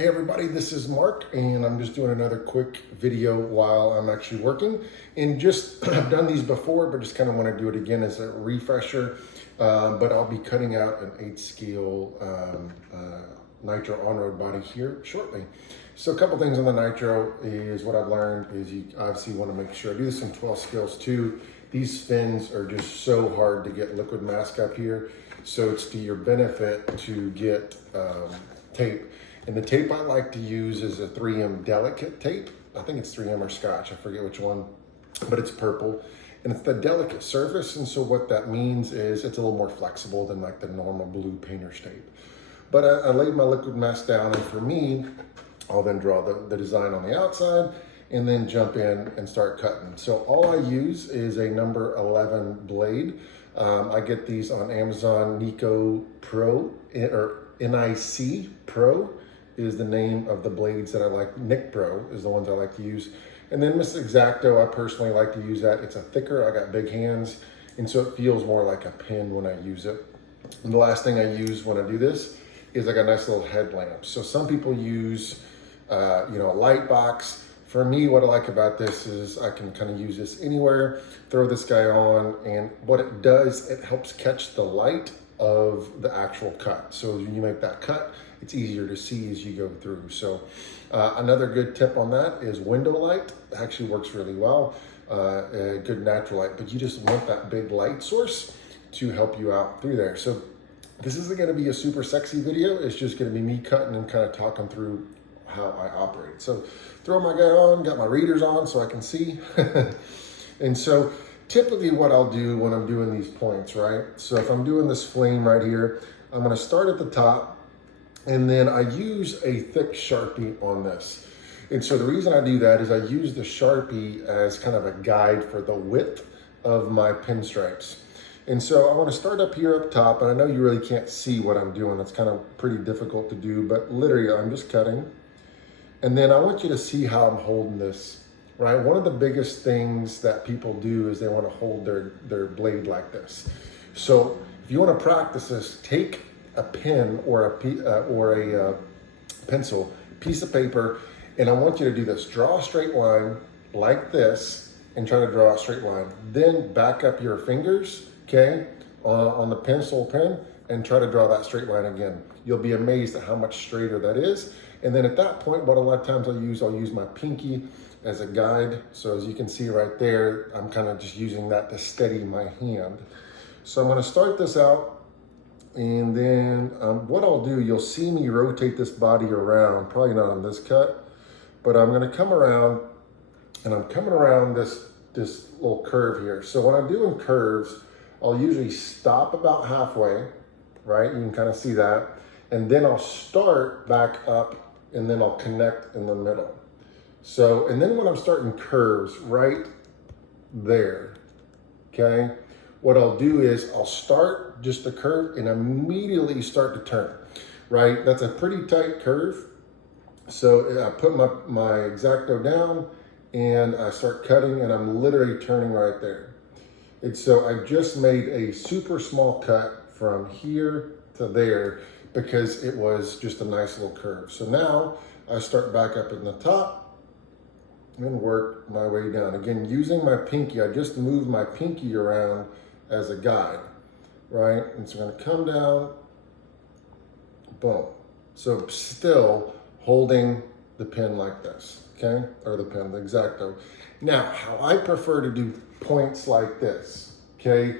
Hey everybody, this is Mark and I'm just doing another quick video while I'm actually working. And just, I've done these before, but just kind of want to do it again as a refresher. But I'll be cutting out an 8 scale Nitro on-road body here shortly. So a couple things on the Nitro is what I've learned is you obviously want to make sure, I do this in 12 scales too. These fins are just so hard to get liquid mask up here. So it's to your benefit to get tape. And the tape I like to use is a 3M Delicate tape. I think it's 3M or Scotch, I forget which one, but it's purple. And it's the delicate surface, and so what that means is it's a little more flexible than like the normal blue painter's tape. But I laid my liquid mask down, and for me, I'll then draw the design on the outside and then jump in and start cutting. So all I use is a number 11 blade. I get these on Amazon. Nico Pro, or NIC Pro is the name of the blades that I like. Nick Pro is the ones I like to use. And then Miss X-Acto, I personally like to use that. It's a thicker, I got big hands, and so it feels more like a pen when I use it. And the last thing I use when I do this is I got a nice little headlamp. So some people use, a light box. For me, what I like about this is I can kind of use this anywhere, throw this guy on, and what it does, it helps catch the light of the actual cut. So when you make that cut, it's easier to see as you go through. So another good tip on that is window light. It actually works really well, a good natural light, but you just want that big light source to help you out through there. So this isn't gonna be a super sexy video. It's just gonna be me cutting and kind of talking through how I operate. So throw my guy on, got my readers on so I can see. And so typically what I'll do when I'm doing these points, right? So if I'm doing this flame right here, I'm gonna start at the top, and then I use a thick Sharpie on this. And so the reason I do that is I use the Sharpie as kind of a guide for the width of my pinstripes. And so I want to start up here up top, and I know you really can't see what I'm doing. That's kind of pretty difficult to do, but literally I'm just cutting. And then I want you to see how I'm holding this, right? One of the biggest things that people do is they want to hold their blade like this. So if you want to practice this, take a pen or a pencil, piece of paper, and I want you to do this. Draw a straight line like this and try to draw a straight line. Then back up your fingers, okay, on the pencil pen and try to draw that straight line again. You'll be amazed at how much straighter that is. And then at that point, what a lot of times I'll use my pinky as a guide. So as you can see right there, I'm kind of just using that to steady my hand. So I'm gonna start this out. And then what I'll do, you'll see me rotate this body around, probably not on this cut, but I'm gonna come around, and I'm coming around this little curve here. So when I'm doing curves, I'll usually stop about halfway, right? You can kind of see that. And then I'll start back up, and then I'll connect in the middle. So, and then when I'm starting curves right there, okay? What I'll do is I'll start just the curve and immediately start to turn, right? That's a pretty tight curve. So I put my X-Acto down and I start cutting, and I'm literally turning right there. And so I just made a super small cut from here to there because it was just a nice little curve. So now I start back up in the top and work my way down. Again, using my pinky, I just move my pinky around as a guide, right? And so I'm gonna come down, boom. So still holding the pen like this, okay? Or the pen, the X-Acto. Now, how I prefer to do points like this, okay,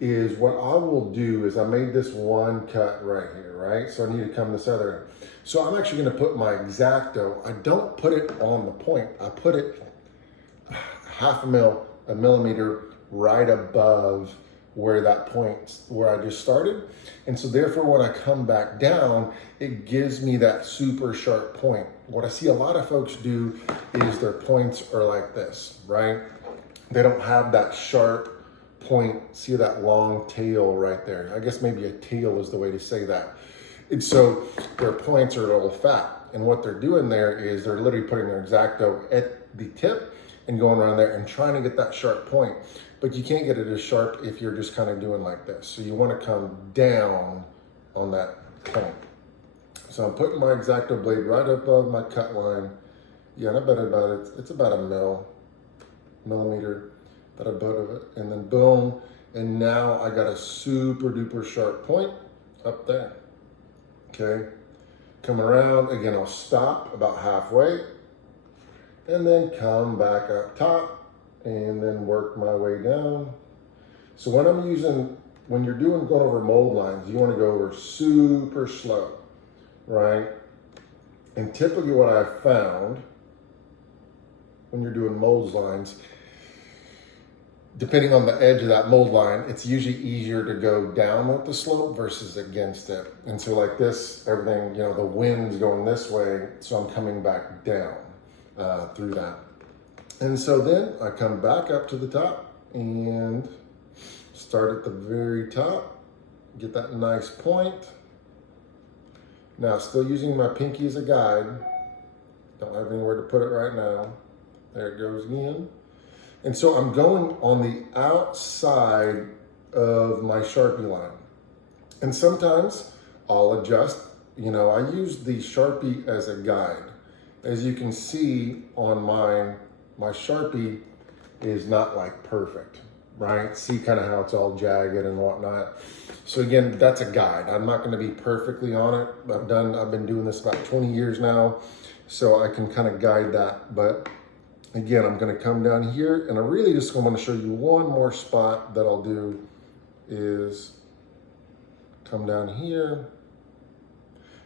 is what I will do is I made this one cut right here, right? So I need to come this other end. So I'm actually gonna put my X-Acto, I don't put it on the point, I put it a millimeter right above where that point, where I just started. And so therefore when I come back down, it gives me that super sharp point. What I see a lot of folks do is their points are like this, right? They don't have that sharp point. See that long tail right there? I guess maybe a tail is the way to say that. And so their points are a little fat. And what they're doing there is they're literally putting their X-Acto at the tip and going around there and trying to get that sharp point. But you can't get it as sharp if you're just kind of doing like this. So you want to come down on that point. So I'm putting my X-Acto blade right above my cut line. Yeah, and I bet it's about a millimeter that I put of it. And then boom, and now I got a super duper sharp point up there, okay? Coming around, again, I'll stop about halfway and then come back up top and then work my way down. So when you're going over mold lines, you want to go over super slow, right? And typically what I've found when you're doing mold lines, depending on the edge of that mold line, it's usually easier to go down with the slope versus against it. And so like this, everything, the wind's going this way, so I'm coming back down through that. And so then I come back up to the top and start at the very top, get that nice point. Now, still using my pinky as a guide. Don't have anywhere to put it right now. There it goes again. And so I'm going on the outside of my Sharpie line. And sometimes I'll adjust. I use the Sharpie as a guide. As you can see on mine, my Sharpie is not like perfect, right? See kind of how it's all jagged and whatnot. So again, that's a guide. I'm not gonna be perfectly on it. I've been doing this about 20 years now, so I can kind of guide that. But again, I'm gonna come down here, and I really just want to show you one more spot that I'll do is come down here.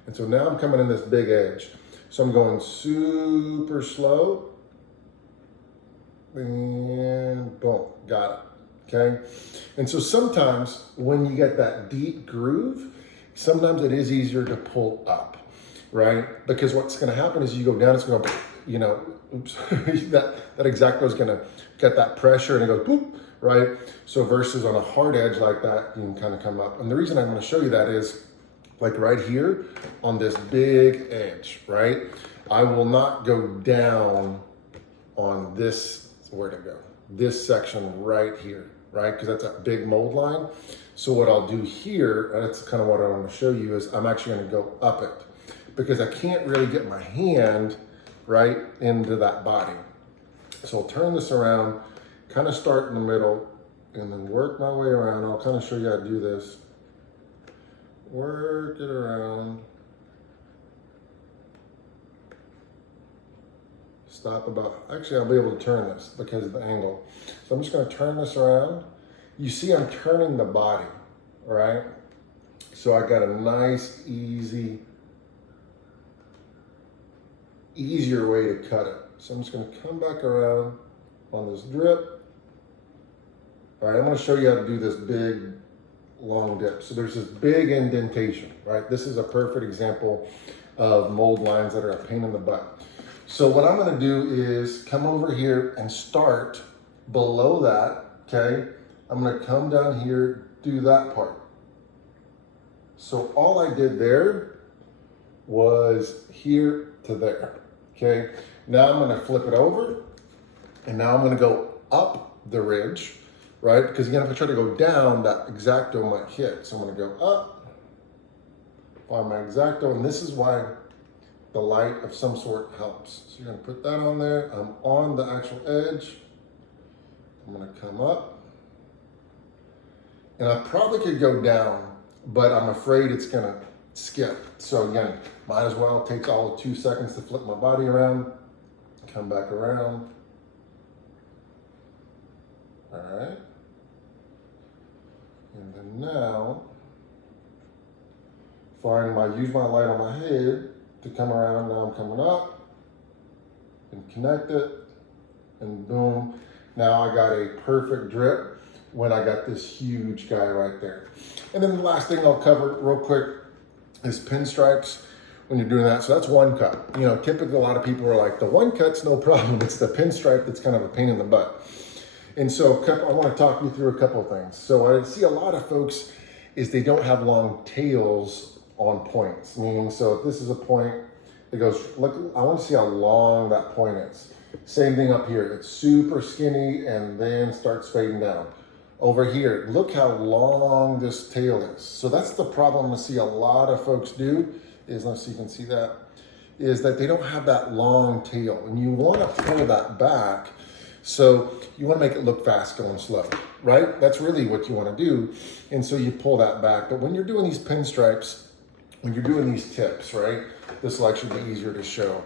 And so now I'm coming in this big edge. So I'm going super slow, and boom, got it, okay? And so sometimes when you get that deep groove, sometimes it is easier to pull up, right? Because what's gonna happen is you go down, it's gonna, oops, that X-Acto is gonna get that pressure and it goes boop, right? So versus on a hard edge like that, you can kind of come up. And the reason I'm gonna show you that is like right here on this big edge, right? I will not go down on this, where'd it go? This section right here, right? Because that's a big mold line. So what I'll do here, and that's kind of what I want to show you, is I'm actually gonna go up it because I can't really get my hand right into that body. So I'll turn this around, kind of start in the middle, and then work my way around. I'll kind of show you how to do this. Work it around. Stop about, actually I'll be able to turn this because of the angle. So I'm just gonna turn this around. You see I'm turning the body, right? So I got a nice, easier way to cut it. So I'm just gonna come back around on this drip. All right, I'm gonna show you how to do this big, long dip. So there's this big indentation, right? This is a perfect example of mold lines that are a pain in the butt. So what I'm gonna do is come over here and start below that, okay? I'm gonna come down here, do that part. So all I did there was here to there, okay? Now I'm gonna flip it over, and now I'm gonna go up the ridge, right? Because again, if I try to go down, that X-Acto might hit. So I'm gonna go up, find my X-Acto, and this is why the light of some sort helps. So you're gonna put that on there. I'm on the actual edge. I'm gonna come up. And I probably could go down, but I'm afraid it's gonna skip. So again, might as well, it takes all of 2 seconds to flip my body around, come back around. All right. And then now, use my light on my head to come around. Now I'm coming up and connect it, and boom. Now I got a perfect drip when I got this huge guy right there. And then the last thing I'll cover real quick is pinstripes when you're doing that. So that's one cut. Typically a lot of people are like, the one cut's no problem. It's the pinstripe that's kind of a pain in the butt. And so I want to talk you through a couple of things. So what I see a lot of folks is they don't have long tails on points. Meaning, so if this is a point, it goes, look, I want to see how long that point is. Same thing up here. It's super skinny and then starts fading down. Over here, look how long this tail is. So that's the problem I see a lot of folks do, is, let's see if you can see that, is that they don't have that long tail, and you want to pull that back. So you want to make it look fast going slow, right? That's really what you want to do. And so you pull that back. But when you're doing these pinstripes, when you're doing these tips, right, this will actually be easier to show,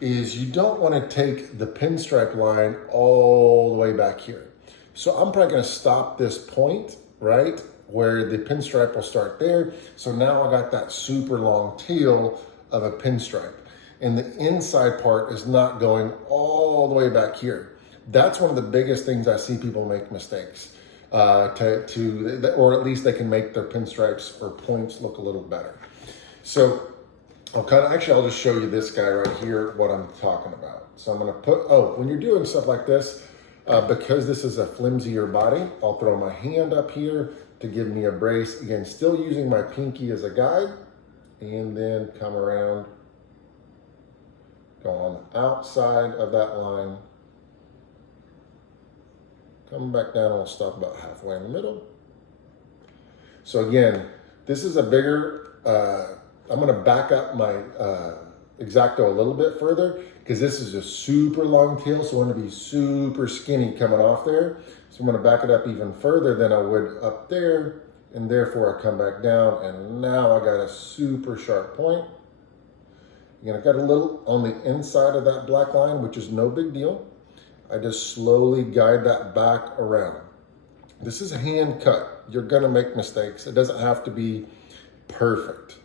is you don't want to take the pinstripe line all the way back here. So I'm probably going to stop this point, right, where the pinstripe will start there. So now I got that super long tail of a pinstripe. And the inside part is not going all the way back here. That's one of the biggest things I see people make mistakes, or at least they can make their pinstripes or points look a little better. So I'll just show you this guy right here, what I'm talking about. So I'm gonna put, when you're doing stuff like this, because this is a flimsier body, I'll throw my hand up here to give me a brace. Again, still using my pinky as a guide, and then come around, go on the outside of that line, come back down, and we'll stop about halfway in the middle. So again, this is a bigger, I'm gonna back up my X-Acto a little bit further because this is a super long tail, so I wanna be super skinny coming off there. So I'm gonna back it up even further than I would up there, and therefore I come back down, and now I got a super sharp point. Again, I got a little on the inside of that black line, which is no big deal. I just slowly guide that back around. This is a hand cut. You're gonna make mistakes. It doesn't have to be perfect,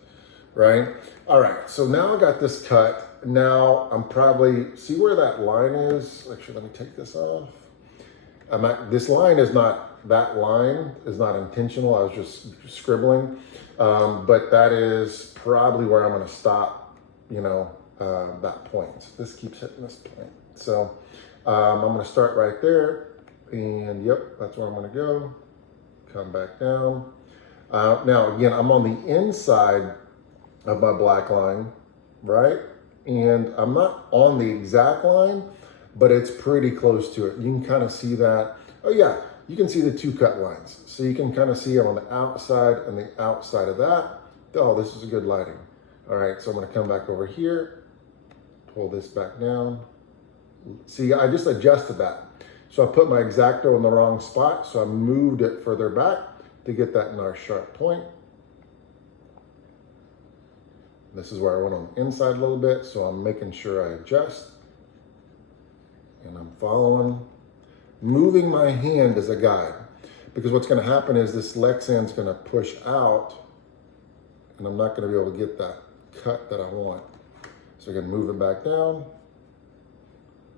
right? All right, so now I got this cut. Now I'm probably, see where that line is? Actually, let me take this off. This line is not, that line is not intentional. I was just scribbling, but that is probably where I'm gonna stop, that point. This keeps hitting this point. So I'm gonna start right there, and yep, that's where I'm gonna go. Come back down. Now again, I'm on the inside of my black line, right? And I'm not on the exact line, but it's pretty close to it. You can kind of see that. Oh yeah, you can see the two cut lines. So you can kind of see I'm on the outside and the outside of that. Oh, this is a good lighting. All right, so I'm gonna come back over here, pull this back down. See, I just adjusted that. So I put my X-Acto in the wrong spot, so I moved it further back to get that nice sharp point. This is where I went on the inside a little bit, so I'm making sure I adjust. And I'm following, moving my hand as a guide. Because what's gonna happen is this Lexan's gonna push out, and I'm not gonna be able to get that cut that I want. So I'm gonna move it back down,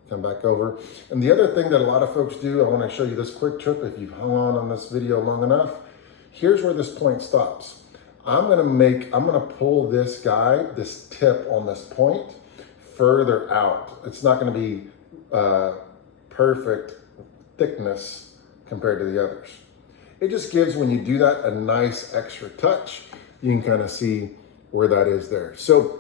come back over. And the other thing that a lot of folks do, I wanna show you this quick trick if you've hung on this video long enough. Here's where this point stops. I'm gonna pull this guide, this tip on this point further out. It's not gonna be perfect thickness compared to the others. It just gives, when you do that, a nice extra touch. You can kind of see where that is there. So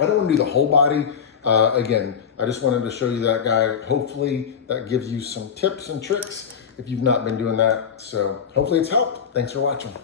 I don't want to do the whole body. Again, I just wanted to show you that guy. Hopefully that gives you some tips and tricks if you've not been doing that. So hopefully it's helped. Thanks for watching.